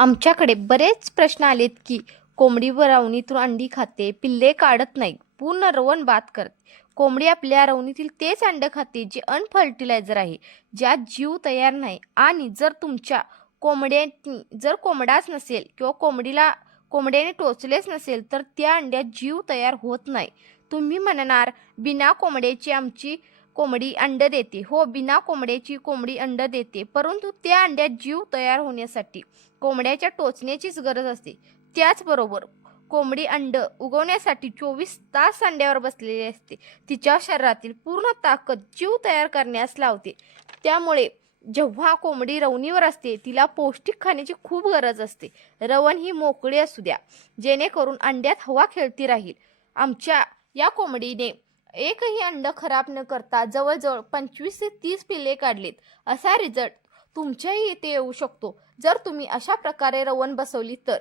आमच्याकडे बरेच प्रश्न आलेत की कोंबडी रवणीतून अंडी खाते, पिल्ले काढत नाही, पूर्ण रवण बाद करते. कोंबडी आपल्या रवणीतील तेच अंड खाते जे अनफर्टिलायझर आहे, ज्यात जीव तयार नाही. आणि जर तुमच्या कोंबड्यानी जर कोंबडाच नसेल किंवा कोंबड्याने टोचलेच नसेल तर त्या अंड्यात जीव तयार होत नाही. तुम्ही म्हणणार, बिना कोंबड्याची आमची कोंबडी अंड देते. हो, बिना कोंबड्याची कोंबडी अंड देते, परंतु त्या अंड्यात जीव तयार होण्यासाठी कोंबड्याच्या टोचण्याचीच गरज असते. त्याचबरोबर कोंबडी अंड उगवण्यासाठी 24 तास अंड्यावर बसलेली असते. तिच्या शरीरातील पूर्ण ताकद जीव तयार करण्यास लावते. त्यामुळे जेव्हा कोंबडी रवणीवर असते तिला पौष्टिक खाण्याची खूप गरज असते. रवण ही मोकळी असू द्या, जेणेकरून अंड्यात हवा खेळती राहील. आमच्या या कोंबडीने एकही अंड खराब न करता जवळजवळ 25 ते 30 पिल्ले काढलीत. असा रिझल्ट तुमच्याही इथे येऊ शकतो जर तुम्ही अशा प्रकारे रवण बसवली तर.